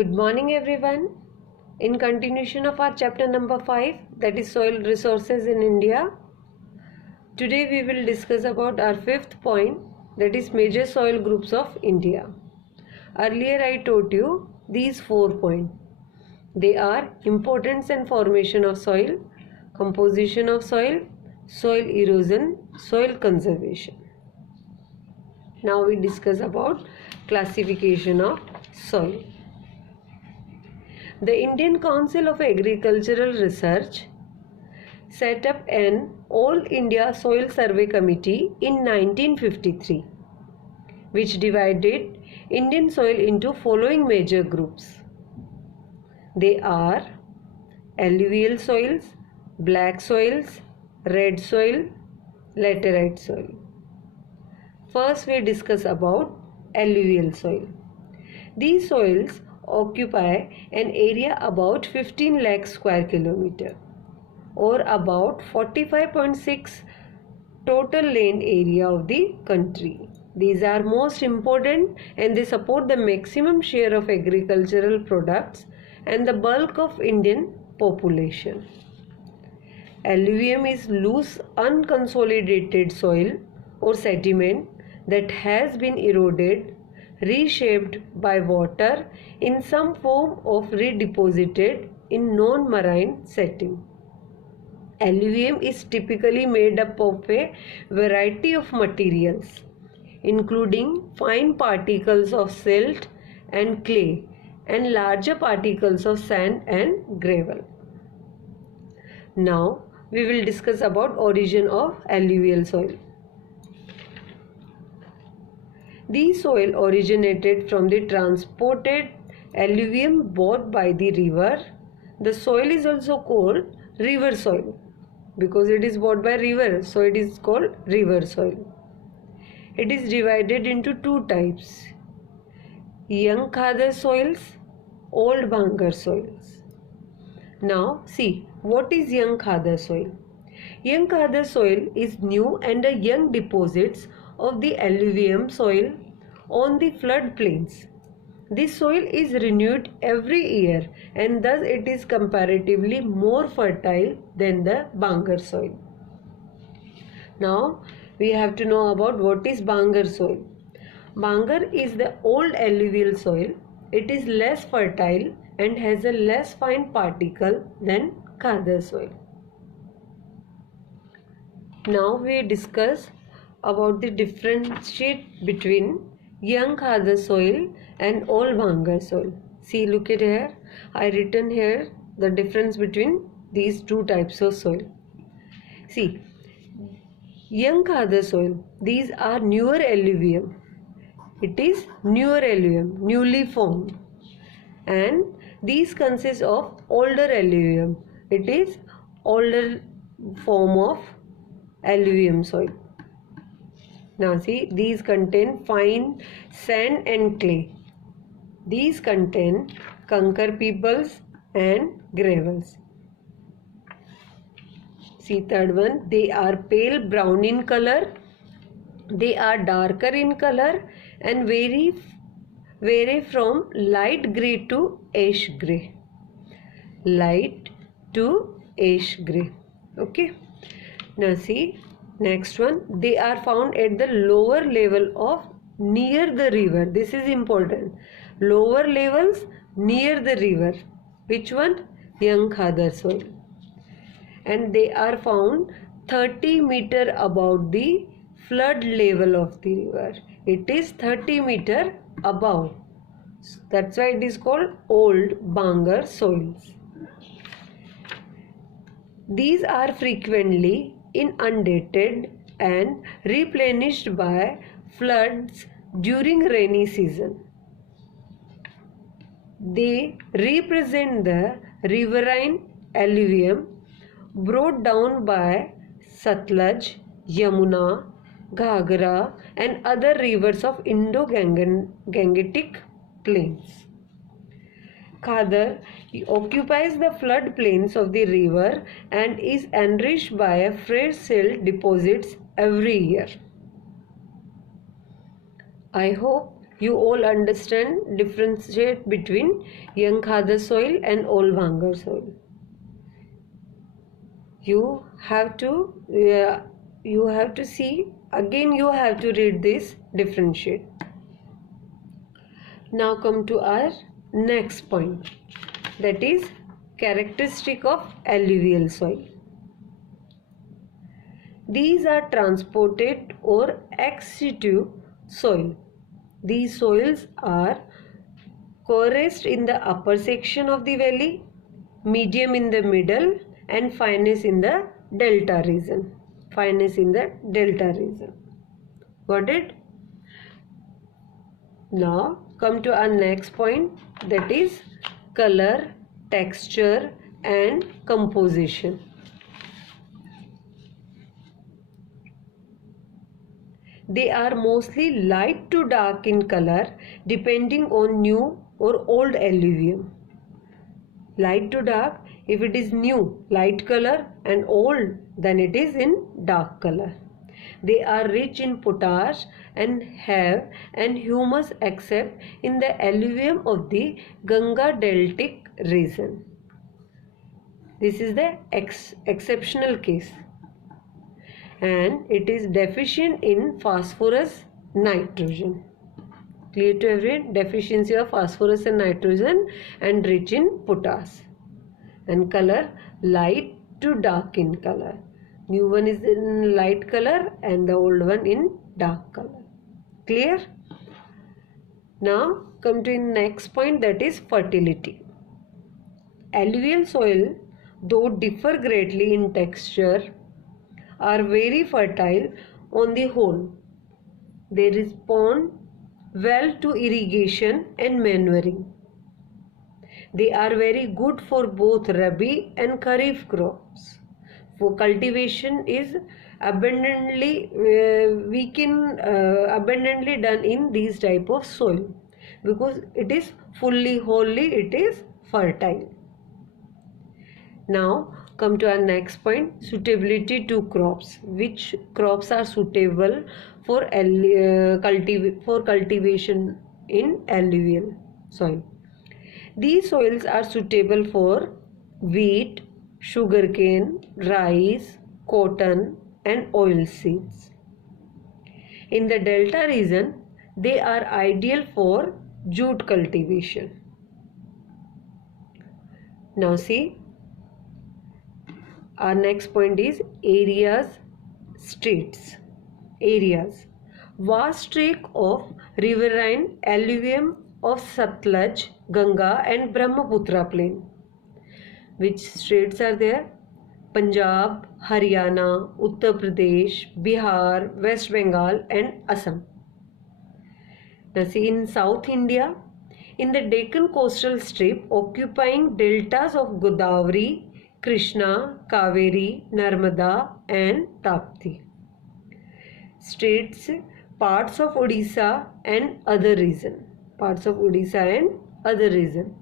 Good morning everyone. In continuation of our chapter number 5, that is soil resources in India, today we will discuss about our fifth point, that is major soil groups of India. Earlier I told you these 4 points. They are importance and formation of soil, composition of soil, soil erosion, soil conservation. Now we discuss about classification of soil. The Indian Council of Agricultural Research set up an All India Soil Survey Committee in 1953, which divided Indian soil into following major groups. They are alluvial soils, black soils, red soil, laterite soil. First we discuss about alluvial soil. These soils occupy an area about 15 lakh square kilometer or about 45.6 total land area of the country. These are most important and they support the maximum share of agricultural products and the bulk of Indian population. Alluvium is loose unconsolidated soil or sediment that has been eroded, reshaped by water in some form of redeposited in non-marine setting. Alluvium is typically made up of a variety of materials, including fine particles of silt and clay and larger particles of sand and gravel. Now we will discuss about origin of alluvial soil. These soil originated from the transported alluvium brought by the river. The soil is also called river soil because it is brought by river, so it is called river soil. It is divided into two types: young Khadar soils, old Bhangar soils. Now see, what is young Khadar soil? Young Khadar soil is new and young deposits of the alluvium soil on the flood plains. This soil is renewed every year and thus it is comparatively more fertile than the Bhangar soil. Now we have to know about what is Bhangar soil. Bhangar is the old alluvial soil. It is less fertile and has a less fine particle than Khadar soil. Now we discuss about the differentiate between young Khadar soil and old Bhangar soil. See, look at here. I written here the difference between these two types of soil. See, young Khadar soil, these are newer alluvium. It is newer alluvium, newly formed. And these consist of older alluvium. It is older form of alluvium soil. Now see, these contain fine sand and clay. These contain conker pebbles and gravels. See, third one, they are pale brown in color. They are darker in color and vary from light grey to ash grey. Light to ash grey. Okay. Now see, next one, they are found at the lower level of near the river. This is important. Lower levels near the river. Which one? Young Khadar soil. And they are found 30 meter above the flood level of the river. It is 30 meter above. That's why it is called old Bhangar soils. These are frequently inundated and replenished by floods during rainy season. They represent the riverine alluvium brought down by Satluj, Yamuna, Ghagra and other rivers of Indo-Gangetic plains. Khadar occupies the flood plains of the river and is enriched by fresh silt deposits every year. I hope You all understand, differentiate between young Khadar soil and old Bhangar soil. You have to see again. You have to read this, differentiate. Now come to our next point, that is characteristic of alluvial soil. These are transported or ex situ soil. These soils are coarse in the upper section of the valley, medium in the middle, and finest in the delta region. Finest in the delta region. Got it? Now come to our next point, that is color, texture and composition. They are mostly light to dark in color depending on new or old alluvium. Light to dark, if it is new, light color, and old, then it is in dark color. They are rich in potash and have an humus except in the alluvium of the Ganga deltic region. This is the exceptional case. And it is deficient in phosphorus, nitrogen. Clear to everyone? Deficiency of phosphorus and nitrogen, and rich in potash. And color, light to dark in color. New one is in light color and the old one in dark color. Clear? Now come to the next point, that is fertility. Alluvial soil, though differ greatly in texture, are very fertile on the whole. They respond well to irrigation and manuring. They are very good for both Rabi and Kharif crops. For cultivation is abundantly done in these type of soil because it is wholly it is fertile. Now come to our next point, suitability to crops. Which crops are suitable for cultivation in alluvial soil? These soils are suitable for wheat, sugarcane, rice, cotton and oil seeds. In the delta region, they are ideal for jute cultivation. Now see, our next point is areas, states. Areas. Vast stretch of riverine alluvium of Satluj, Ganga and Brahmaputra plain. Which states are there? Punjab, Haryana, Uttar Pradesh, Bihar, West Bengal and Assam. Now see, in South India, in the Deccan coastal strip occupying deltas of Godavari, Krishna, Kaveri, Narmada and Tapti. States, parts of Odisha and other region. Parts of Odisha and other region.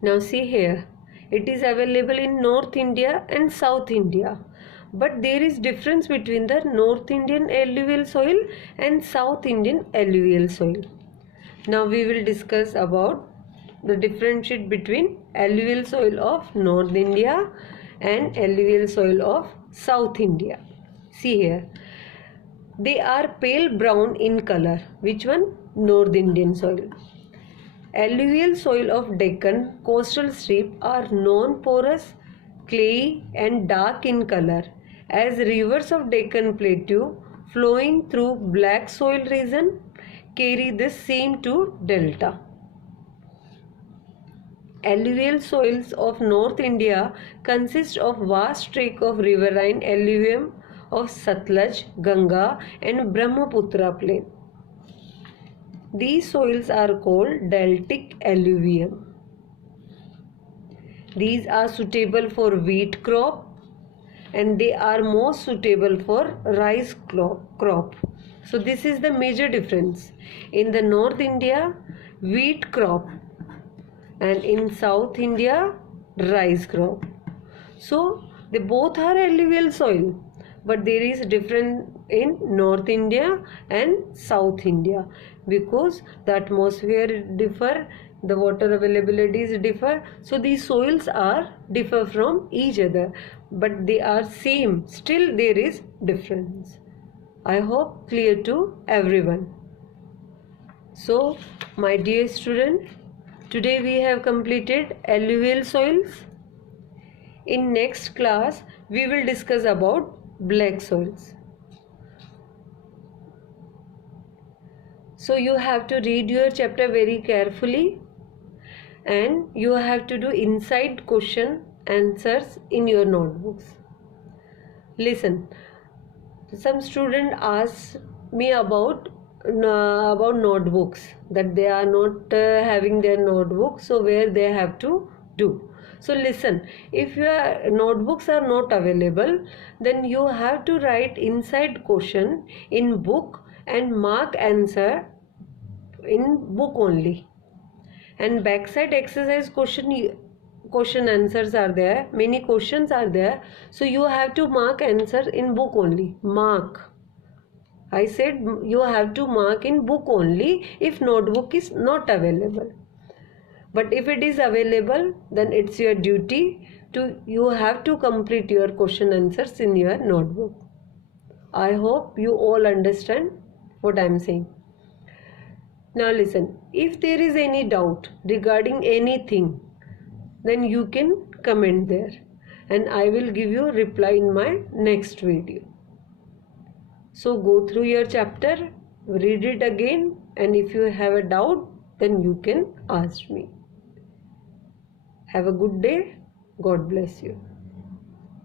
Now see here, it is available in North India and South India. But there is difference between the North Indian alluvial soil and South Indian alluvial soil. Now we will discuss about the differentiate between alluvial soil of North India and alluvial soil of South India. See here, they are pale brown in color. Which one? North Indian soil. Alluvial soil of Deccan coastal strip are non-porous, clayey and dark in color, as rivers of Deccan Plateau flowing through black soil region carry the same to delta. Alluvial soils of North India consist of vast stretch of riverine alluvium of Satluj, Ganga and Brahmaputra plain. These soils are called deltic alluvium. These are suitable for wheat crop and they are most suitable for rice crop. So this is the major difference. In the North India, wheat crop, and in South India, rice crop. So they both are alluvial soil, but there is difference in North India and South India, because the atmosphere differ, the water availabilities differ, so these soils are differ from each other, but they are same, still there is difference. I hope clear to everyone. So my dear student, today we have completed alluvial soils. In next class we will discuss about black soils. So you have to read your chapter very carefully, and you have to do inside question answers in your notebooks. Listen, some student ask me about notebooks, that they are not having their notebooks, so where they have to do. So listen, if your notebooks are not available, then you have to write inside question in book and mark answer in book only. And backside exercise question answers are there, many questions are there, so you have to mark answer in book only. Mark, I said you have to mark in book only if notebook is not available. But if it is available, then it's your duty to, you have to complete your question answers in your notebook. I hope you all understand what I am saying. Now listen, if there is any doubt regarding anything, then you can comment there and I will give you reply in my next video. So go through your chapter, read it again, and if you have a doubt, then you can ask me. Have a good day. God bless you.